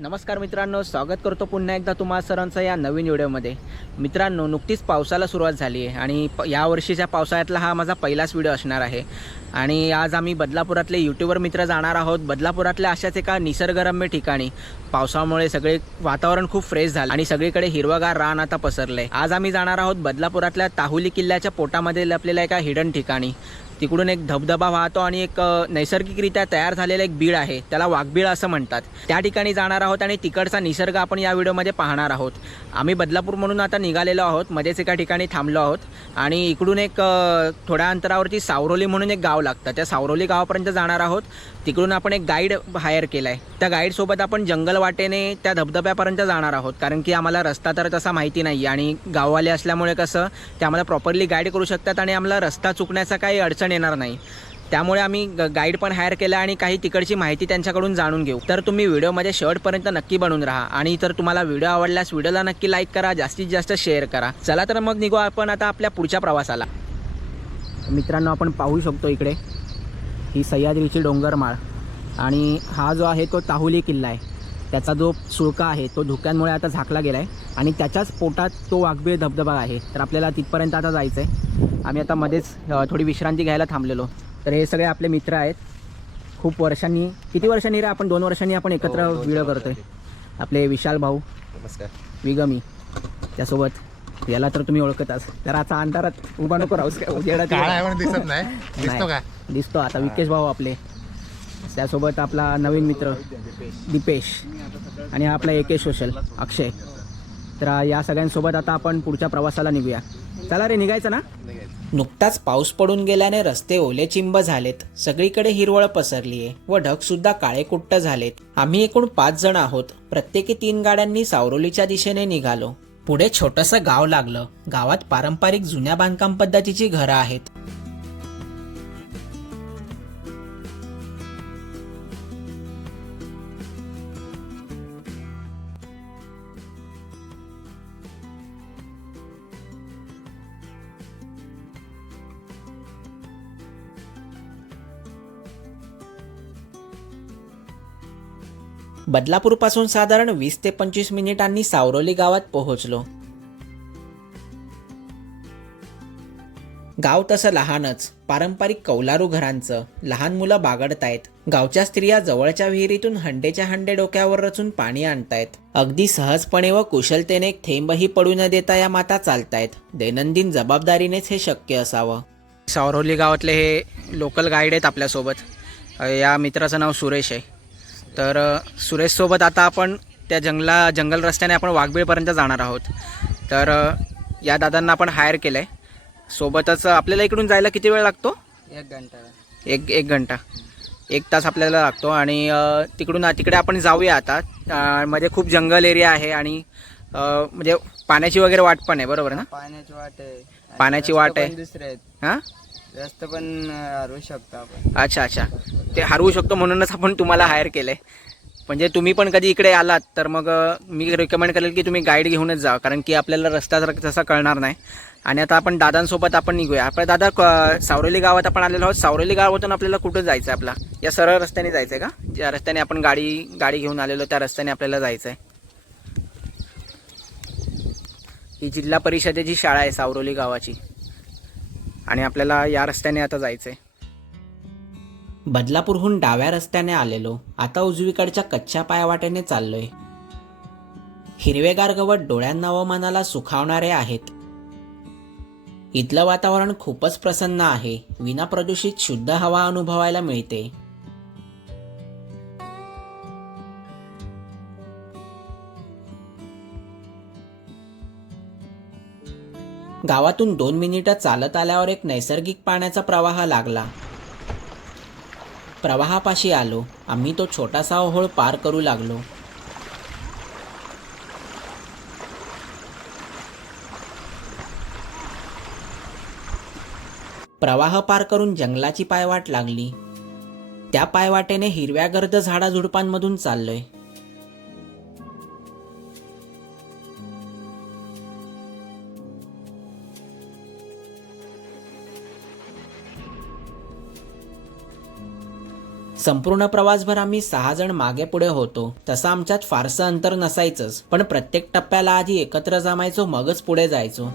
नमस्कार मित्रांनो स्वागत करतो पुन्हा एकदा तुम्हा सरांचं या नवीन व्हिडिओमध्ये. मित्रांनो नुकतीच पावसाला सुरुवात झाली आहे आणि प या वर्षीच्या पावसाळ्यातला हा माझा पहिलाच व्हिडिओ असणार आहे. आणि आज आम्ही बदलापुरातले यूट्यूबर मित्र जाणार आहोत. बदलापुरातल्या अशाच एका निसर्गरम्य ठिकाणी. पावसामुळे सगळे वातावरण खूप फ्रेश झालं आणि सगळीकडे हिरवगार रान आता पसरलं आहे आज आम्ही जाणार आहोत बदलापुरातल्या ताहुली किल्ल्याच्या पोटामध्ये लपलेल्या एका हिडन ठिकाणी. तिकडून एक धबधबा वाहतो आणि एक नैसर्गिकरित्या तयार झालेलं एक बीड आहे. त्याला वाघबीळ असं म्हणतात. त्या ठिकाणी जाणार आहोत आणि तिकडचा निसर्ग आपण या व्हिडिओमध्ये पाहणार आहोत. आम्ही बदलापूर म्हणून आता निघालेलो आहोत. मध्येच एका ठिकाणी थांबलो आहोत. आणि इकडून एक थोड्या अंतरावरती सावरोली म्हणून एक गाव लागतं. त्या सावरोली गावापर्यंत जाणार आहोत. तिकडून आपण एक गाईड हायर केला आहे त्या गाईडसोबत आपण जंगल वाटेने त्या धबधब्यापर्यंत जाणार आहोत. कारण की आम्हाला रस्ता तर तसा माहिती नाही आणि गाववाले असल्यामुळे कसं ते आम्हाला प्रॉपरली गाईड करू शकतात आणि आम्हाला रस्ता चुकण्याचा काही अडचण येणार नाही. त्यामुळे आम्ही गाईड पण हायर केला आणि काही तिकडची माहिती त्यांच्याकडून जाणून घेऊ. तर तुम्ही व्हिडिओमध्ये शेवटपर्यंत नक्की बनून राहा. आणि जर तुम्हाला व्हिडिओ आवडल्यास व्हिडिओला नक्की लाईक करा जास्तीत जास्त शेअर करा. चला तर मग निघू आपण आता आपल्या पुढच्या प्रवासाला. मित्रांनो आपण पाहू शकतो इकडे ही सह्याद्रीची डोंगरमाळ. आणि हा जो आहे तो ताहुली किल्ला आहे. त्याचा जो सुळका आहे तो धुक्यांमुळे आता झाकला गेला आहे आणि त्याच्याच पोटात तो वाघबीळ धबधबा आहे. तर आपल्याला तिथपर्यंत आता जायचं आहे आम्ही आता मध्येच थोडी विश्रांती घ्यायला थांबलेलो. तर हे सगळे आपले मित्र आहेत. खूप वर्षांनी किती वर्षांनी रे आपण दोन वर्षांनी आपण एकत्र हो, व्हिडिओ करतोय. आपले विशाल भाऊ नमस्कार. विगमी त्यासोबत याला तर तुम्ही ओळखताच तर आता अंधारात उभा नको राहूस. दिसत नाही. दिसतो का? नाही, दिसतो आता. विकेश भाऊ आपले. त्यासोबत आपला नवीन मित्र दीपेश आणि हा आपला एके सोशल अक्षय. तर या सगळ्यांसोबत आता आपण पुढच्या प्रवासाला निघूया. चला रे निघायचं ना? नुकताच पाऊस पडून गेल्याने रस्ते ओले चिंब झालेत. सगळीकडे हिरवळ पसरलीये व ढग सुद्धा काळे कुट्ट झालेत. आम्ही एकूण पाच जण आहोत. प्रत्येकी तीन गाड्यांनी सावरोलीच्या दिशेने निघालो. पुढे छोटंसं गाव लागलं. गावात पारंपरिक जुन्या बांधकाम पद्धतीची घरं आहेत. बदलापूरपासून साधारण वीस ते पंचवीस मिनिटांनी सावरोली गावात पोहोचलो. गाव तसं लहानच पारंपरिक कौलारू घरांचं. लहान मुलं बागडतायत. गावच्या स्त्रिया जवळच्या विहिरीतून हंडेच्या हंडे डोक्यावर रचून पाणी आणतायत. अगदी सहजपणे व कुशलतेने थेंबही पडू न देता या माता चालतायत. दैनंदिन जबाबदारीनेच हे शक्य असावं. सावरोली गावातले हे लोकल गाईड आहेत आपल्यासोबत. या मित्राचं नाव सुरेश आहे. तर सुरेशसोबत आता आपण त्या जंगला जंगल रस्त्याने आपण वाघबीळपर्यंत जाणार आहोत. तर या दादांना आपण हायर केलं आहे सोबतच आपल्याला इकडून जायला किती वेळ लागतो? एक घंटा. एक एक घंटा. एक तास आपल्याला लागतो आणि तिकडून तिकडे आपण जाऊया आता. मध्ये खूप जंगल एरिया आहे आणि म्हणजे पाण्याची वगैरे वाट पण आहे बरोबर ना? पाण्याची वाट आहे. पाण्याची वाट आहे. हां? जास्त पण हरवू शकतो आपण. अच्छा अच्छा. ते हरवू शकतो म्हणूनच आपण तुम्हाला हायर केलं आहे म्हणजे तुम्ही पण कधी इकडे आलात तर मग मी रिकमेंड करेल की तुम्ही गाईड घेऊनच जा कारण की आपल्याला रस्ता जर तसा कळणार नाही. आणि आता आपण दादांसोबत आपण निघूया. आपण दादा क- सावरेली गावात आपण आलेलो आहोत. सावरेली गावातून आपल्याला कुठं जायचं आहे आपला? या सरळ रस्त्याने जायचं आहे का? ज्या रस्त्याने आपण गाडी गाडी घेऊन आलेलो त्या रस्त्याने आपल्याला जायचं आहे ही जिल्हा परिषदेची शाळा आहे सावरोली गावाची. आणि आपल्याला या रस्त्याने आता जायचं आहे बदलापूरहून डाव्या रस्त्याने आलेलो आता उजवीकडच्या कच्च्या पायवाटेने चाललोय. हिरवेगार गवत डोळ्यांना व मनाला सुखावणारे आहेत. इथलं वातावरण खूपच प्रसन्न आहे. विना प्रदूषित शुद्ध हवा अनुभवायला मिळते. गावातून दोन मिनिटं चालत आल्यावर एक नैसर्गिक पाण्याचा प्रवाह लागला. प्रवाहापाशी आलो. आम्ही तो छोटासा ओहोळ पार करू लागलो. प्रवाह पार करून जंगलाची पायवाट लागली. त्या पायवाटेने हिरव्या गर्द झाडाझुडपांमधून चाललोय. संपूर्ण प्रवासभर आम्ही सहा जण मागे पुढे होतो. तसं आमच्यात फारसं अंतर नसायचंच. पण प्रत्येक टप्प्याला आधी एकत्र जमायचो मगच पुढे जायचो.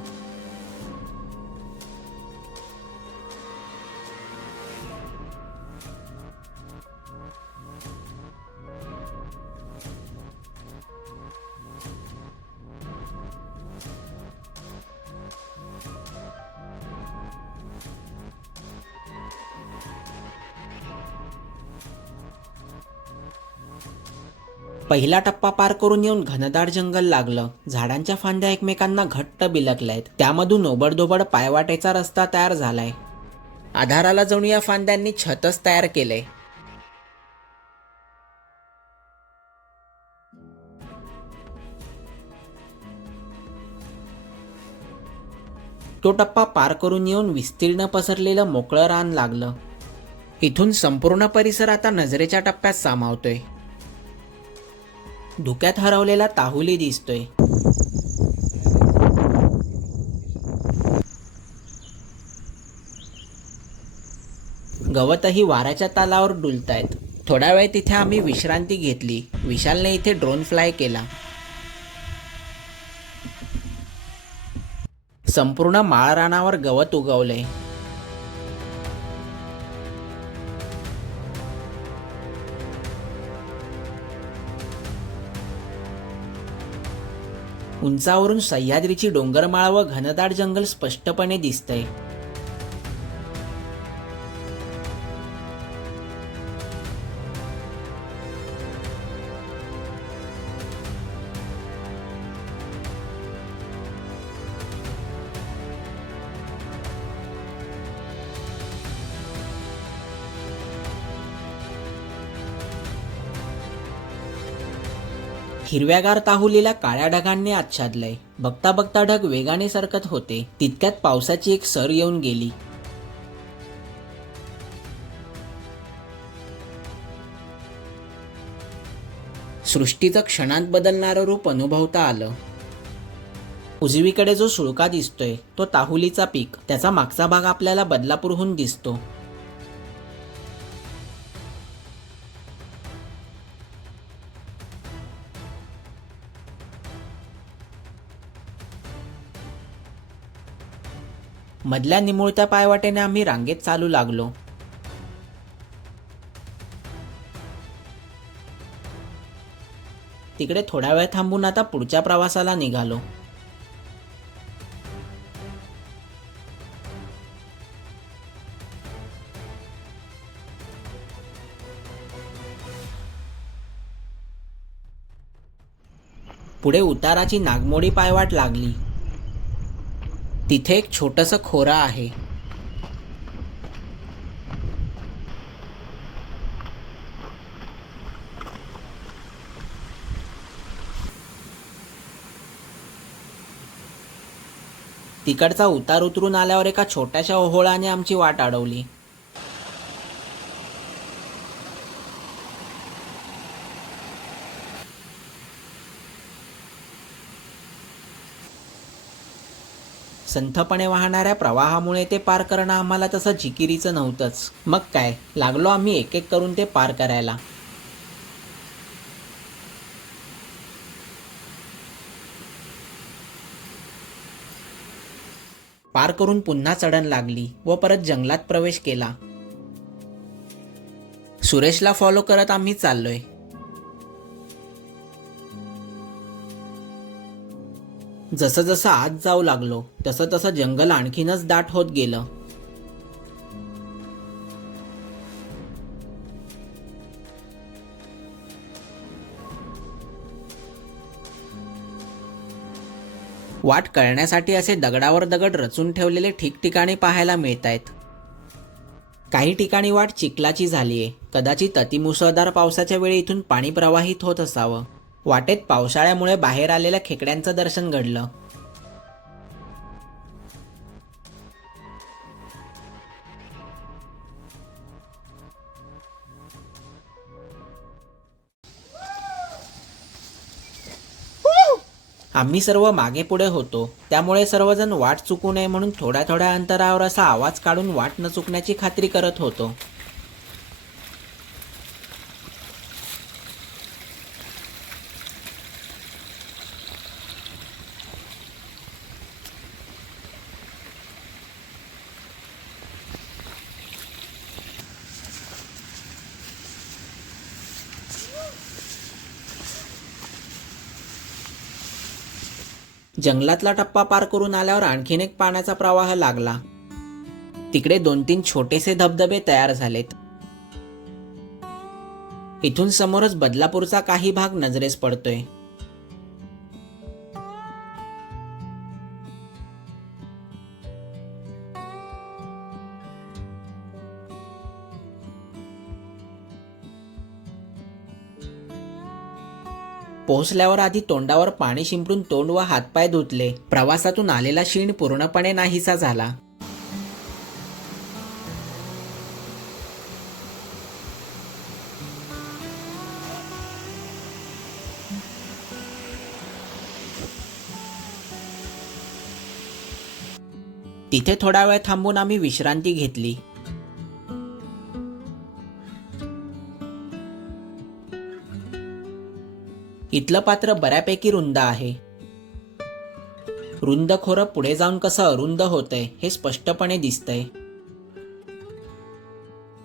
पहिला टप्पा पार करून येऊन घनदाट जंगल लागलं. झाडांच्या फांद्या एकमेकांना घट्ट बिलकल्यात त्यामधून ओबडधोबड पायवाटेचा रस्ता तयार झालाय. आधाराला जणू या फांद्यांनी छतच तयार केले. तो टप्पा पार करून येऊन विस्तीर्ण पसरलेलं मोकळं रान लागलं. इथून संपूर्ण परिसर आता नजरेच्या टप्प्यात सामावतोय. धुक्यात हरवलेला ताहुली दिसतोय. गवतही वाऱ्याच्या तालावर डुलतायत. थोडा वेळ तिथे आम्ही विश्रांती घेतली. विशालने इथे ड्रोन फ्लाय केला. संपूर्ण माळरानावर गवत उगवलंय. उंचावरून सह्याद्रीची डोंगरमाळ व घनदाट जंगल स्पष्टपणे दिसतंय. हिरव्यागार ताहुलीला काळ्या ढगांनी आच्छादलंय. बघता बघता ढग वेगाने सरकत होते. तितक्यात पावसाची एक सर येऊन गेली. सृष्टीचं क्षणात बदलणारं रूप अनुभवता आलं. उजवीकडे जो सुळका दिसतोय तो ताहुलीचा पीक. त्याचा मागचा भाग आपल्याला बदलापूरहून दिसतो. मधल्या निमुळत्या पायवाटेने आम्ही रांगेत चालू लागलो. तिकडे थोडा वेळ थांबून आता पुढच्या प्रवासाला निघालो. पुढे उताराची नागमोडी पायवाट लागली. तिथे एक छोटंसं खोरा आहे. तिकडचा उतार उतरून आल्यावर एका छोट्याशा ओहोळाने आमची वाट अडवली. संथपणे वाहणाऱ्या प्रवाहामुळे ते पार करणं आम्हाला तसं जिकिरीचं नव्हतंच. मग काय? लागलो आम्ही एक एक करून ते पार करायला. पार करून पुन्हा चढण लागली व परत जंगलात प्रवेश केला. सुरेशला फॉलो करत आम्ही चाललोय. जसं जसं आत जाऊ लागलो तसं तसं जंगल आणखीनच दाट होत गेलं. वाट कळण्यासाठी असे दगडावर दगड रचून ठेवलेले ठिकठिकाणी पाहायला मिळत आहेत काही ठिकाणी वाट चिखलाची झालीये. कदाचित अतिमुसळधार पावसाच्या वेळी इथून पाणी प्रवाहित होत असावं. वाटेत पावसाळ्यामुळे बाहेर आलेल्या खेकड्यांचं दर्शन घडलं. आम्ही सर्व मागे पुढे होतो. त्यामुळे सर्वजण वाट चुकू नये म्हणून थोड्या थोड्या अंतरावर असा आवाज काढून वाट न चुकण्याची खात्री करत होतो. जंगलातला टप्पा पार करून आल्यावर आणखीन एक पाण्याचा प्रवाह लागला. तिकडे दोन तीन छोटेसे धबधबे तयार झालेत. इथून समोरच बदलापूरचा काही भाग नजरेस पडतोय. पोहोचल्यावर आधी तोंडावर पाणी शिंपडून तोंड व हातपाय धुतले. प्रवासातून आलेला शीण पूर्णपणे नाहीसा झाला. तिथे थोडा वेळ थांबून आम्ही विश्रांती घेतली. इथलं पात्र बऱ्यापैकी रुंद आहे. रुंद खोरं पुढे जाऊन कसं अरुंद होतंय हे स्पष्टपणे दिसतंय.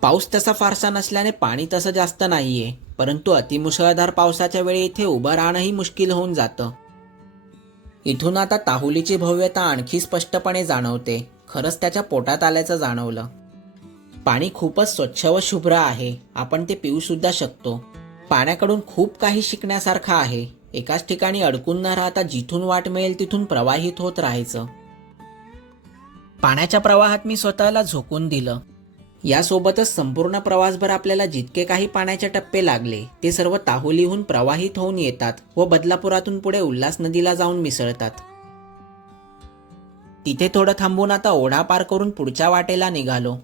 पाऊस तसा फारसा नसल्याने पाणी तसं जास्त नाहीये परंतु अतिमुसळधार पावसाच्या वेळी इथे उभं राहणंही मुश्किल होऊन जातं. इथून आता ताहुलीची भव्यता आणखी स्पष्टपणे जाणवते खरंच त्याच्या पोटात आल्याचं जाणवलं. पाणी खूपच स्वच्छ व शुभ्र आहे आपण ते पिऊ सुद्धा शकतो. पाण्याकडून खूप काही शिकण्यासारखं आहे. एकाच ठिकाणी अडकून न राहता जिथून वाट मिळेल तिथून प्रवाहित होत राहायचं. पाण्याच्या प्रवाहात मी स्वतःला झोकून दिलं. यासोबतच संपूर्ण प्रवासभर आपल्याला जितके काही पाण्याचे टप्पे लागले ते सर्व ताहुलीहून प्रवाहित होऊन येतात व बदलापुरातून पुढे उल्हास नदीला जाऊन मिसळतात. तिथे थोडं थांबून आता ओढा पार करून पुढच्या वाटेला निघालो.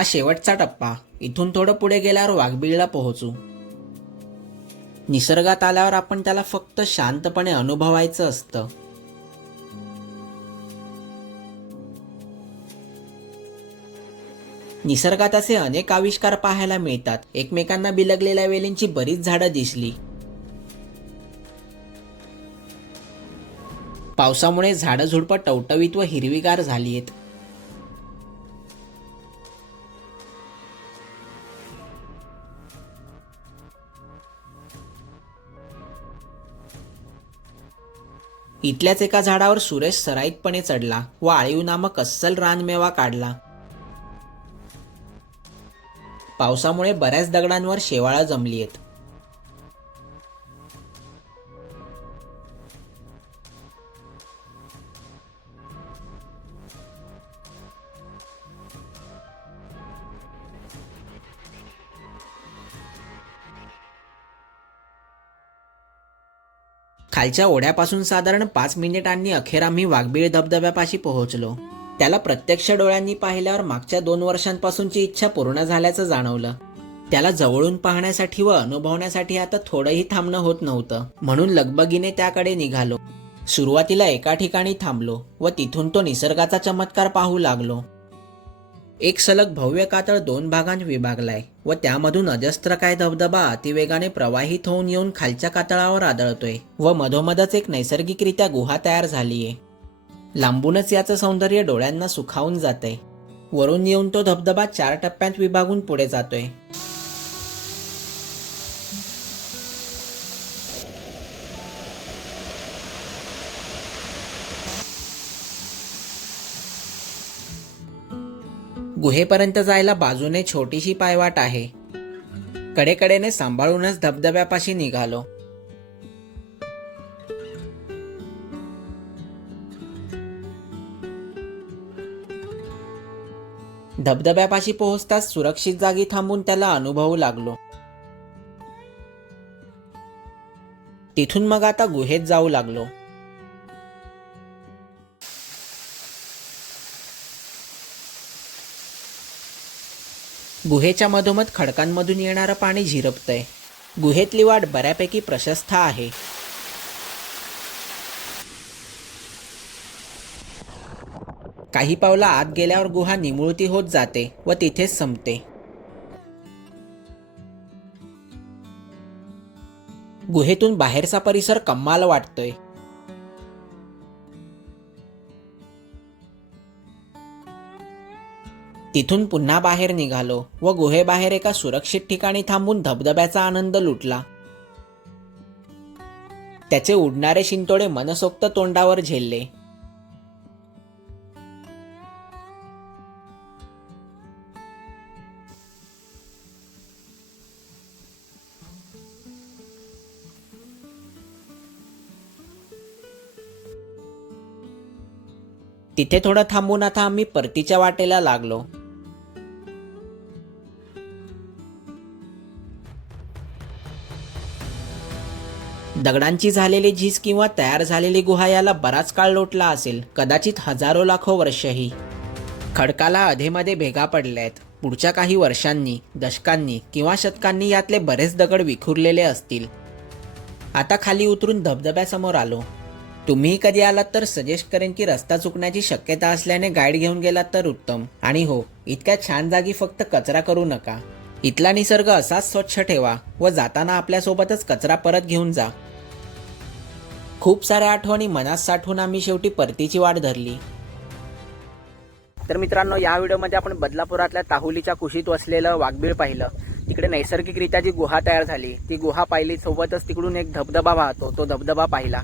हा शेवटचा टप्पा. इथून थोडं पुढे गेल्यावर वाघबिळला पोहोचू. निसर्गात आल्यावर आपण त्याला फक्त शांतपणे अनुभवायचं असतं. निसर्गात असे अनेक आविष्कार पाहायला मिळतात. एकमेकांना बिलगलेल्या वेलींची बरीच झाडं दिसली. पावसामुळे झाडं झुडपं टवटवीत व हिरवीगार झाली आहेत इथल्याच एका झाडावर सुरेश सराईतपणे चढला. व आळीव नामक अस्सल रानमेवा काढला. पावसामुळे बऱ्याच दगडांवर शेवाळं जमली आहेत खालच्या ओढ्यापासून साधारण पाच मिनिटांनी अखेर आम्ही वाघबीळ धबधब्यापाशी पोहोचलो. त्याला प्रत्यक्ष डोळ्यांनी पाहिल्यावर मागच्या दोन वर्षांपासूनची इच्छा पूर्ण झाल्याचं जाणवलं. त्याला जवळून पाहण्यासाठी व अनुभवण्यासाठी आता थोडंही थांबणं होत नव्हतं. म्हणून लगबगीने त्याकडे निघालो. सुरुवातीला एका ठिकाणी थांबलो व तिथून तो निसर्गाचा चमत्कार पाहू लागलो. एक सलग भव्य कातळ दोन भागांत विभागलाय व त्यामधून अजस्त्र काय धबधबा अतिवेगाने प्रवाहित होऊन येऊन खालच्या कातळावर आदळतोय व मधोमधच एक नैसर्गिकरित्या गुहा तयार झालीये. लांबूनच याचं सौंदर्य डोळ्यांना सुखावून जाते वरून येऊन तो धबधबा चार टप्प्यात विभागून पुढे जातोय. गुहेपर्यंत जायला बाजूने छोटीशी पायवाट आहे. कडेकडेने सांभाळूनच धबधब्यापाशी निघालो. धबधब्यापाशी पोहोचताच सुरक्षित जागी थांबून त्याला अनुभवू लागलो. तिथून मग आता गुहेत जाऊ लागलो. गुहेच्या मधोमध खडकांमधून येणारं पाणी झिरपतंय. गुहेतली वाट बऱ्यापैकी प्रशस्त आहे. काही पावला आत गेल्यावर गुहा निमुळती होत जाते व तिथेच संपते. गुहेतून बाहेरचा परिसर कम्माल वाटतोय. तिथून पुन्हा बाहेर निघालो व गुहेबाहेर एका सुरक्षित ठिकाणी थांबून धबधब्याचा आनंद लुटला. त्याचे उडणारे शिंतोडे मनसोक्त तोंडावर झेलले. तिथे थोडं थांबून आता आम्ही परतीच्या वाटेला लागलो. दगडांची झालेली झीज किंवा तयार झालेली गुहा याला बराच काळ लोटला असेल कदाचित हजारो लाखो वर्षही. खडकाला अधेमध्ये भेगा पडल्यात. पुढच्या काही वर्षांनी दशकांनी किंवा शतकांनी यातले बरेच दगड विखुरलेले असतील. आता खाली उतरून धबधब्यासमोर आलो. तुम्ही कधी आलात तर सजेस्ट करेन की रस्ता चुकण्याची शक्यता असल्याने गाईड घेऊन गेलात तर उत्तम. आणि हो इतक्या छान जागी फक्त कचरा करू नका. इथला निसर्ग असाच स्वच्छ ठेवा व जाताना आपल्यासोबतच कचरा परत घेऊन जा. खूप साऱ्या आठवणी मनात साठवून आम्ही शेवटी परतीची वाट धरली. तर मित्रांनो या व्हिडिओमध्ये आपण बदलापुरातल्या ताहुलीच्या कुशीत वसलेलं वाघबीळ पाहिलं. तिकडे नैसर्गिकरित्या जी गुहा तयार झाली ती गुहा पाहिली सोबतच तिकडून एक धबधबा वाहतो तो धबधबा पाहिला.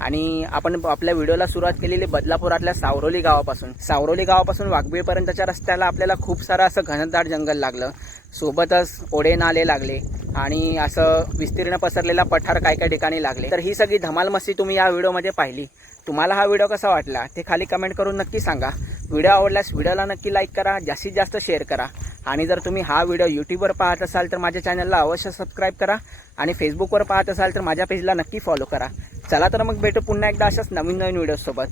आणि आपण आपल्या व्हिडिओला सुरुवात केलेली बदलापुरातल्या सावरोली गावापासून. सावरोली गावापासून वाघबीळपर्यंतच्या रस्त्याला आपल्याला खूप सारं असं घनदाट जंगल लागलं. सोबतच ओढे नाले लागले. आणि असं विस्तीर्ण पसरलेला पठार काय काय ठिकाणी लागले. तर ही सगळी धमाल मस्ती तुम्ही या व्हिडिओमध्ये पाहिली. तुम्हाला हा व्हिडिओ कसा वाटला ते खाली कमेंट करून नक्की सांगा. व्हिडिओ आवडल्यास व्हिडिओला नक्की लाईक करा जास्तीत जास्त शेअर करा. आणि जर तुम्ही हा व्हिडिओ यूट्यूबवर पाहत असाल तर माझ्या चॅनलला अवश्य सबस्क्राईब करा. आणि फेसबुकवर पाहत असाल तर माझ्या पेजला नक्की फॉलो करा. चला तर मग भेटू पुन्हा एकदा अशाच नवीन नवीन व्हिडिओसोबत